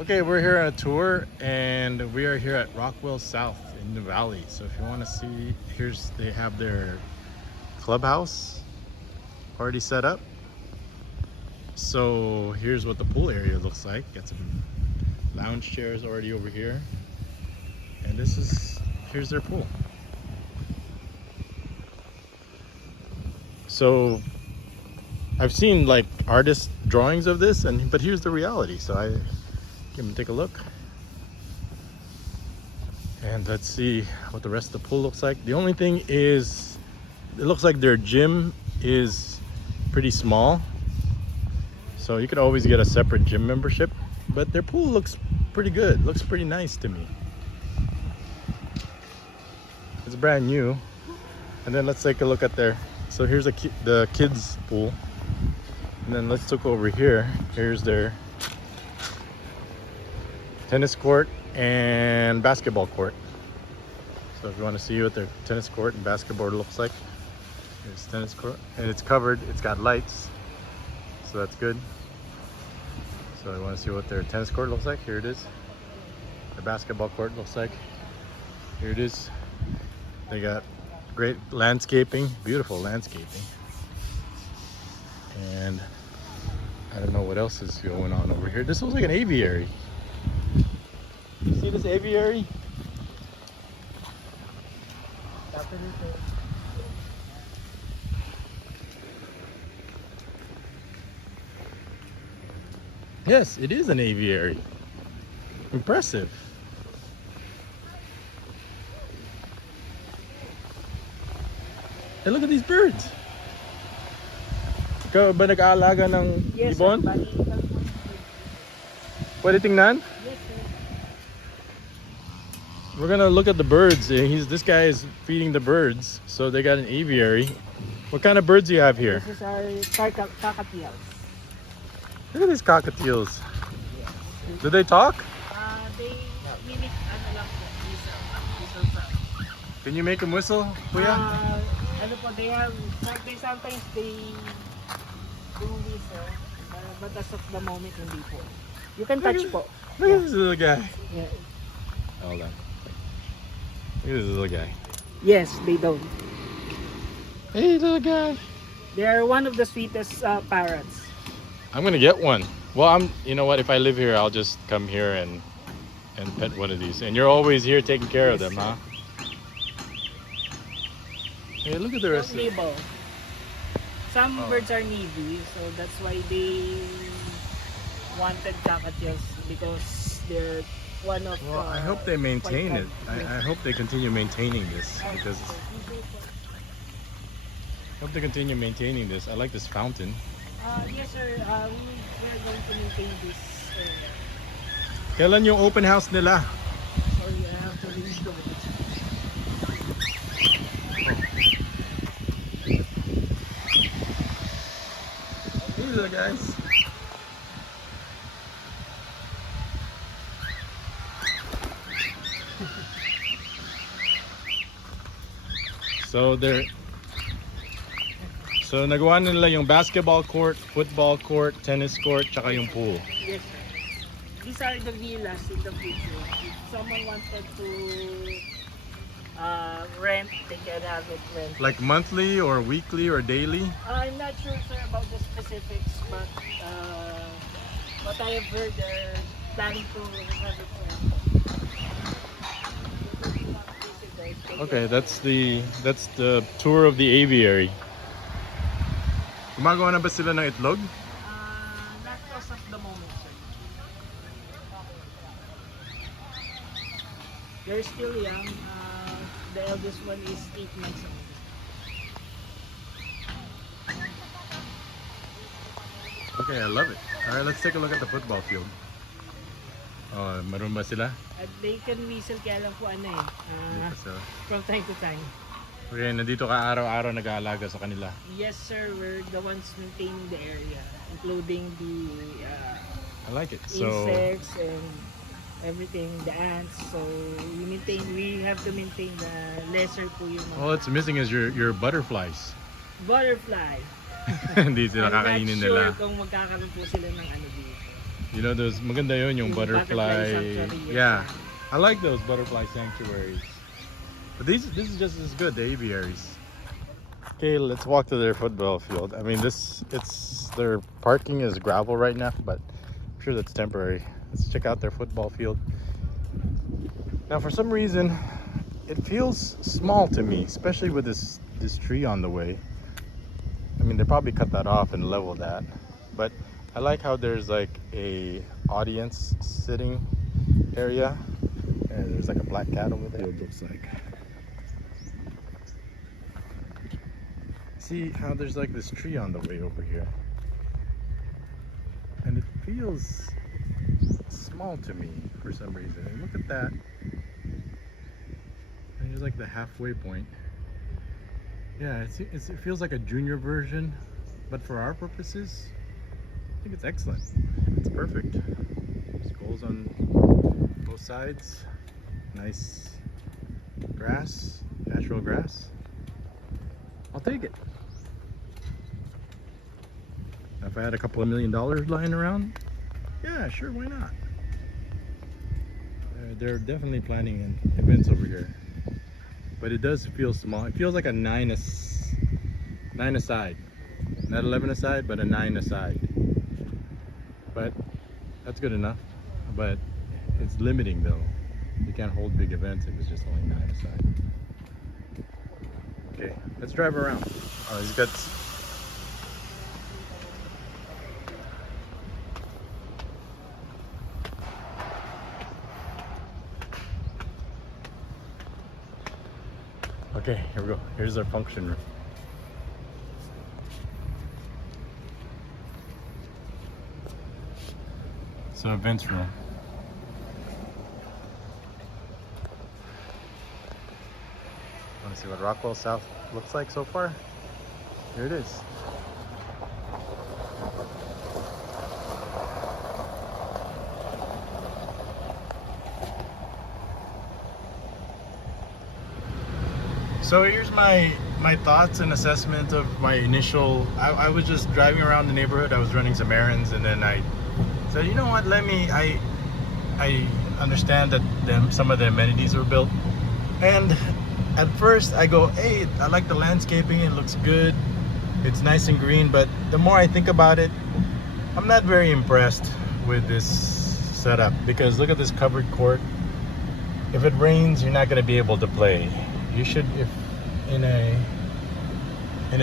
Okay, we're here on a tour and we are here at Rockwell South in the valley. So if you want to see, they have their clubhouse already set up. So here's what the pool area looks like. Got some lounge chairs already over here. And here's their pool. So I've seen like artist drawings of this, but here's the reality. So I give them take a look. And let's see what the rest of the pool looks like. The only thing is, it looks like their gym is pretty small. So you could always get a separate gym membership, but their pool looks pretty good. Looks pretty nice to me. It's brand new. And then let's take a look at so here's the kids pool. And then let's look over here. Here's their tennis court and basketball court. So if you want to see what their tennis court and basketball looks like, here's tennis court, and it's covered. It's got lights, so that's good. So I want to see what their tennis court looks like. Here it is. The basketball court looks like. Here it is. They got great landscaping, beautiful landscaping, and I don't know what else is going on over here. This looks like an aviary. You see this aviary? Yes, it is an aviary. Impressive. Hey, look at these birds. Ikaw ba nag-aalaga ng ibon? Pwede tingnan? Yes, sir. We're gonna look at the birds. This guy is feeding the birds, so they got an aviary. What kind of birds do you have here? This is our cockatiels. Look at these cockatiels. Do they talk? They mimic lang po, whistle sound. Can you make them whistle, Kuya? Sometimes they do whistle, but as of the moment, hindi po. You can touch po. Look at this little guy. Yeah. Hold on. Look at this little guy. Yes, they don't. Hey, little guy. They are one of the sweetest parrots. I'm gonna get one. Well, you know what? If I live here, I'll just come here and pet one of these. And you're always here taking care of them, huh? Hey, look at the rest of Nibble. Some birds are needy, so that's why they wanted cockatiels, because they're one of. Well, I hope they maintain it. I hope they continue maintaining this, because I hope they continue maintaining this. I like this fountain. Yes, sir. We are going to maintain this area. Kailan yung open house nila? Sorry, I have to leave the These are the guys. So nagawa nila yung basketball court, football court, tennis court, tsaka yung pool. Yes, sir. These are the villas in the future. If someone wanted to rent, they can have it rent. Like monthly or weekly or daily? I'm not sure, sir, about the specifics, but what I have heard, they're planning to have it rent. Okay, that's the tour of the aviary. Gumagawa na ba sila ng itlog? Not as of the moment, sir. They're still young. The eldest one is 8 months old. Okay, I love it. Alright, let's take a look at the football field. Oh, marunong ba sila? They can whistle, kaya lang po So, from time to time. okay, nandito ka araw-araw nag-aalaga sa kanila. Yes, sir. We're the ones maintaining the area, including the I like it. So, insects and everything, the ants. So we have to maintain the lesser po yung mga all it's missing is your butterflies. butterfly. Hindi sila I'm not kakainin sure nila. kung magkakaroon po sila ng ano dito. You know those maganda yun, yung butterfly. sanctuary, Yeah, I like those butterfly sanctuaries. But this is just as good, the aviaries. Okay, let's walk to their football field. I mean, their parking is gravel right now, but I'm sure that's temporary. Let's check out their football field. Now, for some reason, it feels small to me, especially with this tree on the way. I mean, they probably cut that off and level that, but I like how there's like a audience sitting area, and there's like a black cat over there. It looks like. See how there's like this tree on the way over here, and it feels small to me for some reason. And look at that. And here's like the halfway point. Yeah, it feels like a junior version, but for our purposes, I think it's excellent. It's perfect. Skulls on both sides. Nice grass, natural grass. I'll take it. Now, if I had a couple of $1 million lying around, yeah, sure, why not? They're definitely planning events over here, but it does feel small. It feels like a 9-a-side, not 11-a-side, but a 9-a-side. But that's good enough. But it's limiting though. You can't hold big events if it's just only 9-a-side. Okay, let's drive around. Oh, he's got. Okay, here we go. Here's our function room. So events room. Want to see what Rockwell South looks like so far? Here it is. So here's my thoughts and assessment of my initial. I was just driving around the neighborhood. I was running some errands, and then I said, you know what? I understand that some of the amenities were built, and at first I go, hey, I like the landscaping. It looks good. It's nice and green. But the more I think about it, I'm not very impressed with this setup, because look at this covered court. If it rains, you're not going to be able to play. You should, if in a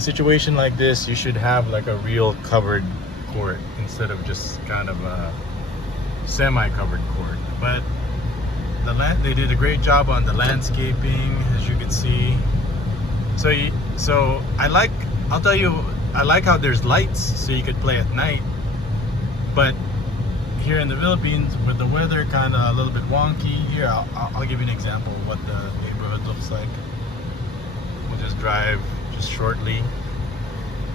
situation like this, you should have like a real covered court instead of just kind of a semi-covered court. But they did a great job on the landscaping, as you can see. So I'll tell you, I like how there's lights so you could play at night. But here in the Philippines, with the weather kind of a little bit wonky, here I'll give you an example of what the neighborhood looks like. We'll just drive just shortly.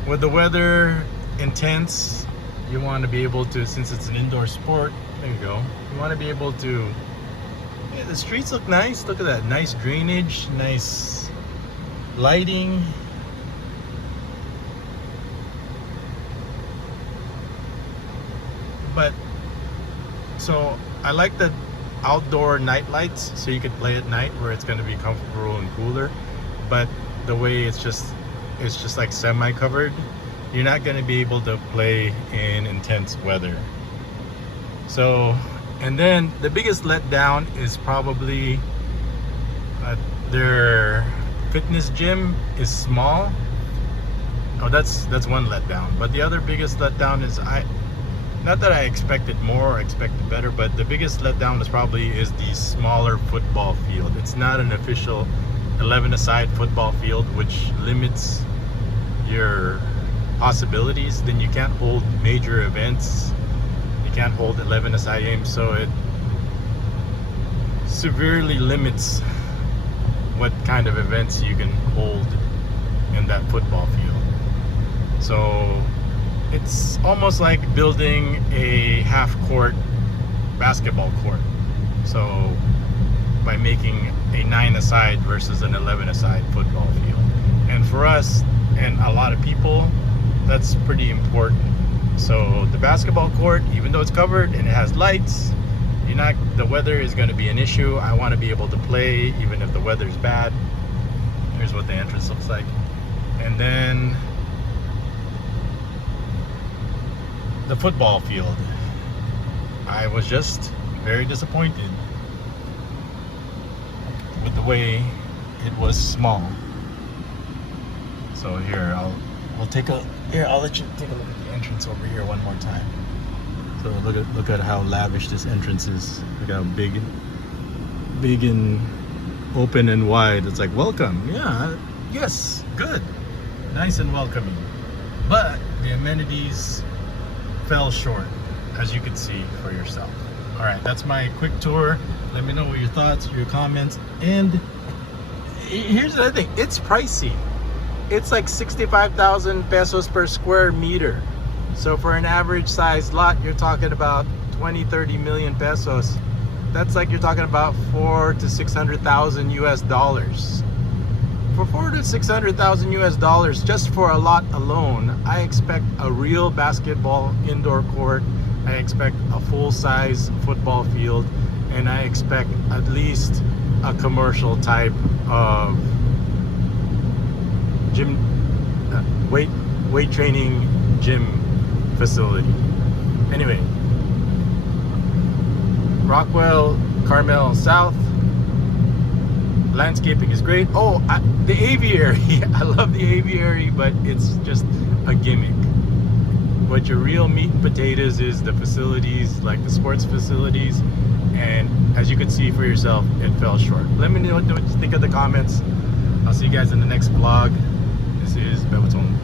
With the weather intense, you want to be able to, since it's an indoor sport, there you go, you want to be able to, yeah, the streets look nice. Look at that, nice drainage, nice lighting. But so I like the outdoor night lights, so you could play at night where it's going to be comfortable and cooler. But the way it's just like semi-covered, you're not going to be able to play in intense weather. So, and then the biggest letdown is probably their fitness gym is small. Oh, that's one letdown. But the other biggest letdown is not that I expected more or expected better, but the biggest letdown is the smaller football field. It's not an official 11-a-side football field, which limits your possibilities. Then you can't hold major events. You can't hold 11-a-side games, so it severely limits what kind of events you can hold in that football field. So it's almost like building a half-court basketball court. So by making a 9-a-side versus an 11-a-side football field. And for us and a lot of people, that's pretty important. So the basketball court, even though it's covered and it has lights, the weather is going to be an issue. I want to be able to play even if the weather's bad. Here's what the entrance looks like. And then the football field. I was just very disappointed with the way it was small. So here, I'll let you take a look at the entrance over here one more time. So look at how lavish this entrance is. Look how big and open and wide. It's like, welcome. Yeah, yes, good, nice and welcoming. But the amenities fell short, as you can see for yourself. All right, that's my quick tour. Let me know what your thoughts, your comments, and here's the other thing. It's pricey. It's like 65,000 pesos per square meter. So for an average sized lot, you're talking about 20-30 million pesos. That's like you're talking about 400,000 to 600,000 US dollars. For 400,000 to 600,000 US dollars just for a lot alone, I expect a real basketball indoor court. I expect a full-size football field, and I expect at least a commercial type of gym, weight training gym facility. Anyway, Rockwell Carmelray South. Landscaping is great. Oh, the aviary. I love the aviary, but it's just a gimmick. What your real meat and potatoes is the facilities, like the sports facilities, and as you can see for yourself, it fell short. Let me know what you think in the comments. I'll see you guys in the next vlog. This is Bebaton.